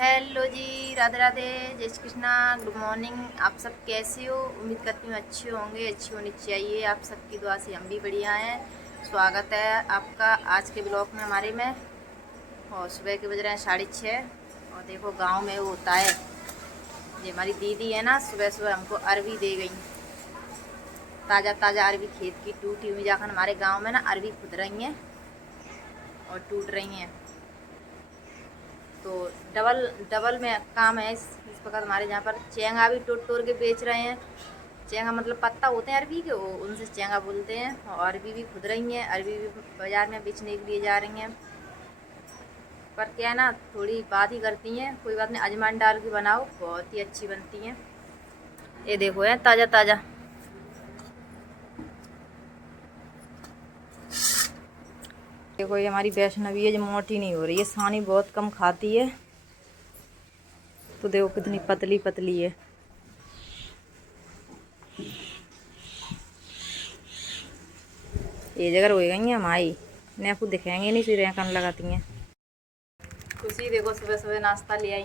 Hello जी, राधे राधे, जय Shri Krishna. Good morning. आप सब कैसे हो? उम्मीद करती हूँ अच्छे होंगे, अच्छी होनी चाहिए। आप सबकी दुआ से हम भी बढ़िया हैं। स्वागत है आपका आज के ब्लॉग में हमारे में। और सुबह के बज रहे हैं 6:30। और देखो गांव में वो होता है, ये हमारी दीदी है ना, सुबह सुबह हमको अरबी दे गई। ताज़ा ताज़ा अरबी खेत की टूटी हुई जाकर हमारे गाँव में ना अरबी खुद रही हैं और टूट रही हैं। तो डबल डबल में काम है इस वक्त हमारे यहाँ पर। चेंगा भी तोड़ तोड़ के बेच रहे हैं। चेंगा मतलब पत्ता होते हैं अरबी के, वो उनसे चेंगा बोलते हैं। और अरबी भी खुद रही हैं, अरबी भी बाज़ार में बेचने के लिए जा रही हैं। पर क्या है ना, थोड़ी बात ही करती हैं। कोई बात नहीं, अजवाइन डाल के बनाओ, बहुत ही अच्छी बनती हैं। ये देखो है ताज़ा ताज़ा। देखो ये हमारी वैष्णवी है जो मोटी नहीं हो रही है, सानी बहुत कम खाती है। तो देखो कितनी पतली पतली है। ये जगह हो गई है हमारी, ने आपको दिखाएंगे नहीं, सिर कन लगाती हैं। खुशी देखो सुबह सुबह नाश्ता ले आई।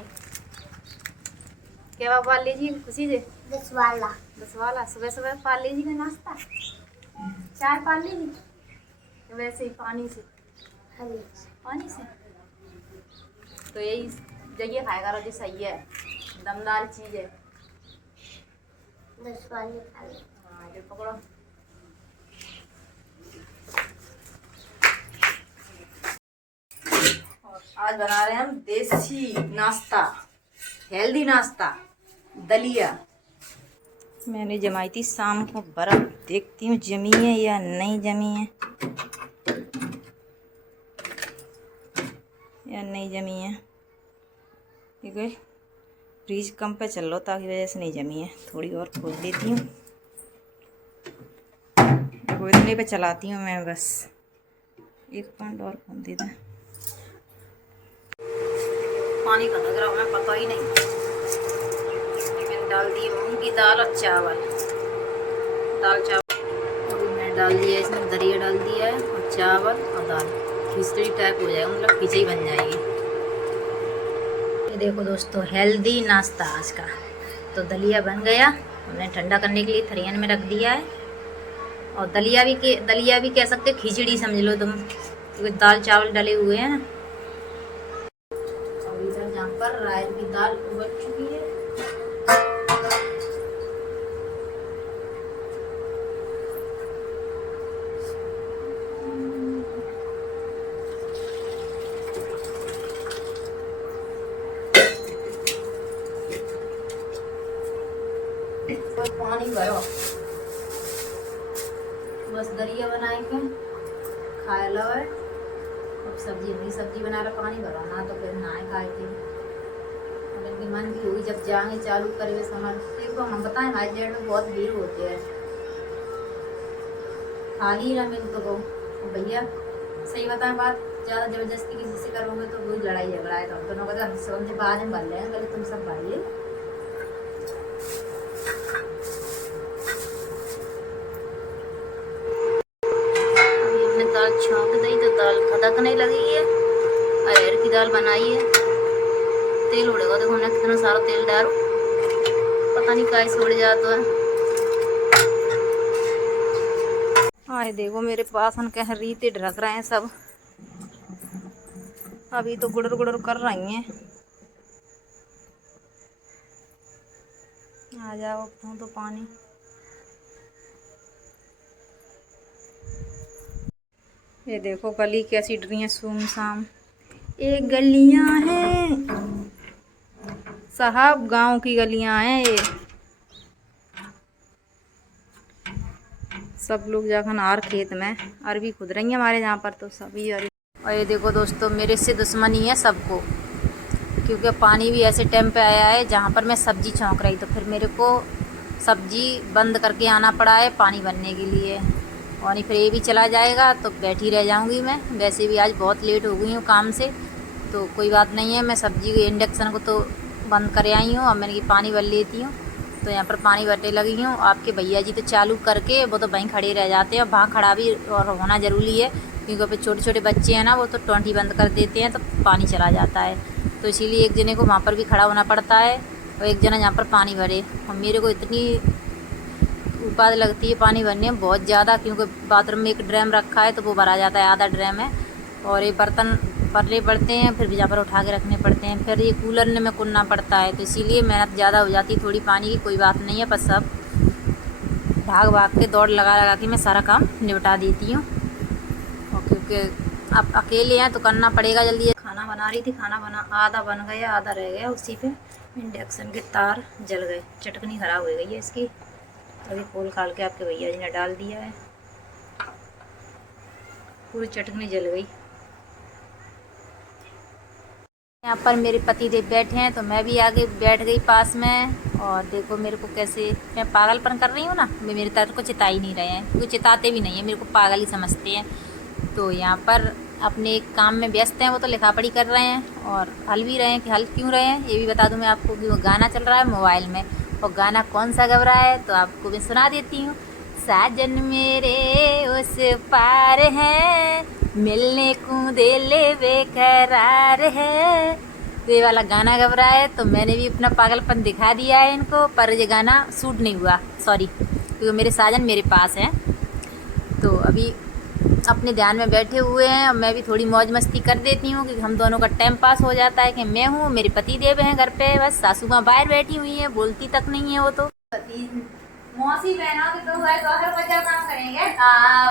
क्या पाल लीजिए खुशी से? 10 वाला। 10 वाला सुबह सुबह पाल लीजिए नाश्ता। चाय पाल लीजिए वैसे ही पानी से। पानी से तो यही जगह खाएगा रोटी, सही है, दमदार चीज़ है। 10 वाली खा ले। हाँ ये पकड़ो। और आज बना रहे हैं हम देसी नाश्ता, हेल्दी नाश्ता, दलिया। मैंने जमाई थी शाम को बर्फ, देखती हूँ जमी है या नहीं जमी है, या नहीं जमी है। ठीक है, फ्रीज कम पे चल लो ताकि वजह से नहीं जमी है। थोड़ी और खोल देती हूँ, वो इतने पे चलाती हूँ मैं बस। 1 पॉइंट और खोल देता है। पानी का लग रहा हमें पता ही नहीं। मैंने डाल दी मूंग की दाल और चावल, दाल चावल। अभी मैंने डाल दिया इसमें, दरिया डाल दिया है और चावल और दाल। खिचड़ी टाइप हो जाएगा, मतलब खिचड़ी बन जाएगी। ये देखो दोस्तों, हेल्दी नाश्ता आज का। तो दलिया बन गया, हमने ठंडा करने के लिए थरियन में रख दिया है। और दलिया भी कह सकते, खिचड़ी समझ लो तुम, क्योंकि दाल चावल डले हुए हैं। और इधर जहाँ पर रायर की दाल उबल चुकी है। और पानी भरो, बस दरिया बनाएंगे, खाए लो है। अब सब्जी बना लो, पानी भरो ना तो फिर नहाए खाए थे। और इनकी मन की होगी जब जाएंगे चालू करेंगे समर। देखो हम बताएं, हमारे जेड में बहुत भीड़ होती है, खाली ना मिल तो भैया सही बताएं बात, ज़्यादा ज़बरदस्ती किसी से करोगे तो वही लड़ाई झगड़ा है। तो दोनों का समझे बाद में भर लें, पहले तुम सब भाइये। दाल छौंक दी तो दाल खदकने लगी है। अरहर की दाल बनाई है, तेल उड़ेगा। देखो हमने कितना सारा तेल डालो, पता नहीं कैसे उड़ जाता है। हाँ देखो मेरे पास हम कह रीते ढक रहे हैं सब, अभी तो गुड़र गुड़र कर रही हैं। आ जाओ तो पानी। ये देखो गली कैसी डरी है, सुमसाम एक गलियां हैं साहब, गांव की गलियां हैं ये। सब लोग जाकर आर खेत में अरबी खुद रही है हमारे यहाँ पर, तो सभी अरबी। और ये देखो दोस्तों, मेरे से दुश्मनी है सबको, क्योंकि पानी भी ऐसे टाइम पे आया है जहाँ पर मैं सब्जी छौंक रही, तो फिर मेरे को सब्जी बंद करके आना पड़ा है पानी भरने के लिए। और नहीं फिर ये भी चला जाएगा तो बैठी रह जाऊंगी मैं। वैसे भी आज बहुत लेट हो गई हूँ काम से, तो कोई बात नहीं है। मैं सब्जी इंडक्शन को तो बंद कर आई हूँ और मैंने पानी भर लेती हूँ। तो यहाँ पर पानी भरने लगी हूँ। आपके भैया जी तो चालू करके वो तो वहीं खड़े रह जाते हैं, और वहाँ खड़ा भी और होना ज़रूरी है, क्योंकि फिर छोटे छोटे बच्चे हैं ना, वो तो टोंटी बंद कर देते हैं तो पानी चला जाता है। तो इसीलिए एक जने को वहाँ पर भी खड़ा होना पड़ता है और एक जना यहाँ पर पानी भरे। और मेरे को इतनी उपाद लगती है पानी भरने में बहुत ज़्यादा, क्योंकि बाथरूम में एक ड्रम रखा है तो वो भरा जाता है, आधा ड्रम है, और ये बर्तन भरने पड़ते हैं, फिर भी यहाँ पर उठा के रखने पड़ते हैं, फिर ये कूलर में कुनना पड़ता है, तो इसीलिए मेहनत ज़्यादा हो जाती है थोड़ी पानी की। कोई बात नहीं है, बस सब भाग भाग के दौड़ लगा लगा के मैं सारा काम निपटा देती हूँ। और क्योंकि अब अकेले हैं तो करना पड़ेगा जल्दी। खाना बना रही थी, खाना बना आधा बन गया, आधा रह गया, उसी पे इंडक्शन के तार जल गए, चटकनी ख़राब हो गई है इसकी। अभी खोल खाल के आपके भैया जी ने डाल दिया है, पूरी चटनी जल गई। यहाँ पर मेरे पति देव बैठे हैं तो मैं भी आगे बैठ गई पास में। और देखो मेरे को कैसे मैं पागलपन कर रही हूँ ना, मेरे तरफ को चिता ही नहीं रहे हैं, क्योंकि चिताते भी नहीं है, मेरे को पागल ही समझते हैं। तो यहाँ पर अपने एक काम में व्यस्त हैं, वो तो लिखा पढ़ी कर रहे हैं और हल भी रहे हैं। कि हल क्यों रहे हैं ये भी बता दूँ मैं आपको, कि वो गाना चल रहा है मोबाइल में, और गाना कौन सा गा रहा है तो आपको मैं सुना देती हूँ। साजन मेरे उस पार है, मिलने को दिल बेकरार है, तो ये वाला गाना गा रहा है। तो मैंने भी अपना पागलपन दिखा दिया है इनको, पर ये गाना सूट नहीं हुआ, सॉरी, क्योंकि मेरे साजन मेरे पास हैं। तो अभी अपने ध्यान में बैठे हुए हैं और मैं भी थोड़ी मौज मस्ती कर देती हूँ, कि हम दोनों का टाइम पास हो जाता है। कि मैं हूँ, मेरे पति देव हैं घर पे, बस सासू माँ बाहर बैठी हुई है, बोलती तक नहीं है वो तो। मौसी बहनों के तो है, दोहर बजा काम करेंगे।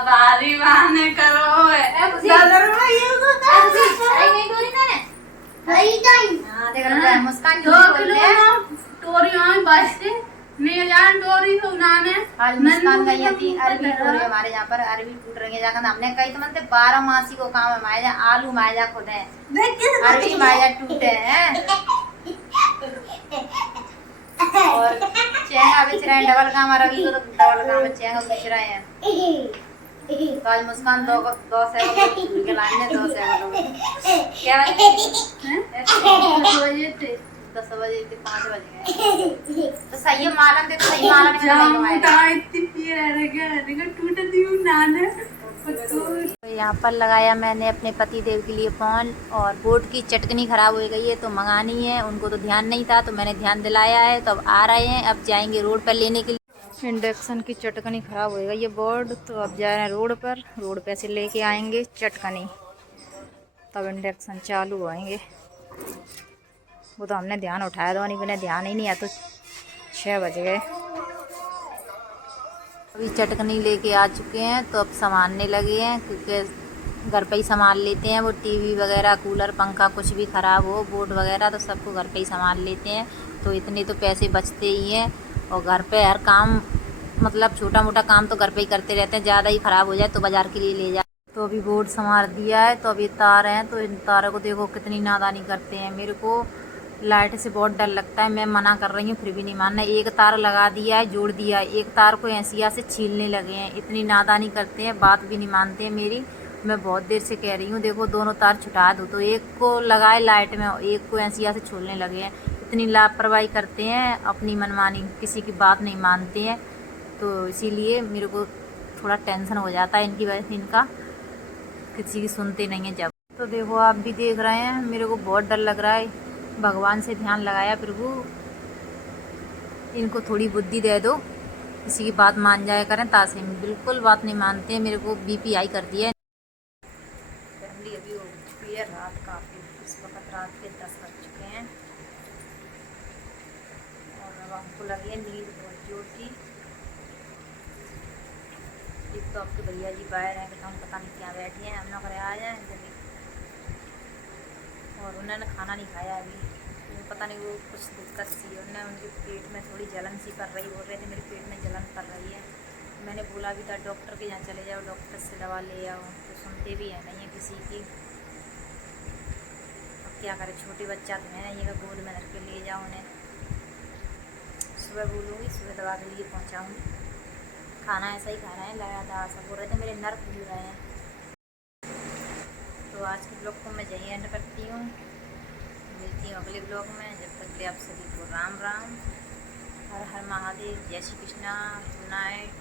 बारी बहाने करो अरे नहीं डोरी मैंने देखो मुस्कान जो बोलते हैं टोरी आन बस नहीं जान टोरी हो नाने। आज मुस्कान गई थी अरबी टूट रहे हमारे यहाँ पर, अरबी टूट रही है जाकर हमने कही तो मनते 12 मासी को काम है, माया आलू माया खुद है, अरबी माया टूटे हैं और चेंगा बेच रहे हैं, डबल काम अरबी को तो डबल काम है, चेंगा बेच रहे हैं। तो आज मुस्कान दो से लाने 2 से क्या बजे 10 बजे थे 5 बज गए, तो सही मालूम थे, तो सही मालूम तो यहाँ पर लगाया मैंने अपने पति देव के लिए फ़ोन, और बोर्ड की चटकनी ख़राब हो गई है तो मंगानी है, उनको तो ध्यान नहीं था तो मैंने ध्यान दिलाया है। तो अब आ रहे हैं, अब जाएंगे रोड पर लेने के लिए। इंडक्शन की चटकनी ख़राब हो गई है बोर्ड, तो अब जा रहे हैं रोड पे से लेके आएंगे चटकनी, तब इंडक्शन चालू होएंगे। वो तो हमने ध्यान उठाया था, नहीं बिना ध्यान ही नहीं आया, तो 6 बज गए। अभी चटकनी लेके आ चुके हैं तो अब संभालने लगे हैं, क्योंकि घर पे ही संभाल लेते हैं। वो टीवी वगैरह, कूलर, पंखा कुछ भी ख़राब हो, बोर्ड वगैरह, तो सबको घर पे ही संभाल लेते हैं। तो इतने तो पैसे बचते ही हैं, और घर पे हर काम मतलब छोटा मोटा काम तो घर पे ही करते रहते हैं, ज़्यादा ही ख़राब हो जाए तो बाज़ार के लिए ले जाए। तो अभी बोर्ड संभाल दिया है, तो अभी तार हैं, तो इन तारों को देखो कितनी नादानी करते हैं। मेरे को लाइट से बहुत डर लगता है, मैं मना कर रही हूँ फिर भी नहीं मानना। एक तार लगा दिया है, जोड़ दिया है, एक तार को ऐसिया से छीलने लगे हैं, इतनी नादानी करते हैं, बात भी नहीं मानते हैं मेरी। मैं बहुत देर से कह रही हूँ देखो दोनों तार छुटा दो, तो एक को लगाए लाइट में, एक को ऐसिया से छोड़ने लगे हैं। इतनी लापरवाही करते हैं, अपनी मनमानी, किसी की बात नहीं मानते हैं। तो इसीलिए मेरे को थोड़ा टेंशन हो जाता है इनकी वजह से, इनका किसी की सुनते नहीं है जब। तो देखो आप भी देख रहे हैं, मेरे को बहुत डर लग रहा है। भगवान से ध्यान लगाया, प्रभु इनको थोड़ी बुद्धि दे दो, किसी की बात मान जाया करें। तासे में बिल्कुल बात नहीं मानते हैं, मेरे को बीपी हाई कर दिया है। फैमिली अभी हो चुकी है रात काफ़ी, इस वक्त रात के 10 बज चुके हैं, और अब हमको लगी है नींद बहुत जोर की। एक तो आपके भैया जी बाहर हैं, तो हम पता नहीं क्या बैठे हैं, हम लोग घर आ जाए जल्दी, और उन्होंने खाना नहीं खाया अभी, पता नहीं वो कुछ दिक्कत सी है, उन्हें उनके पेट में थोड़ी जलन सी कर रही, बोल रहे थे मेरे पेट में जलन कर रही है। मैंने बोला भी था डॉक्टर के यहाँ चले जाओ, डॉक्टर से दवा ले आओ, तो सुनते भी है नहीं है किसी की। अब क्या करें, छोटे बच्चा तो है ना, ये गोद में रख के ले जाओ उन्हें। सुबह बोलूँगी, सुबह दवा के लिए पहुँचाऊँगी। खाना ऐसा ही खा रहे हैं लगातार, सब बोल रहे थे मेरे नर्व खुल रहे हैं। तो आज के ब्लॉग को मैं यहीं एंड करती हूँ, मिलती हूँ अगले ब्लॉग में। जब तक के आप सभी को राम राम, हर हर महादेव, जय श्री कृष्णा, गुड नाइट।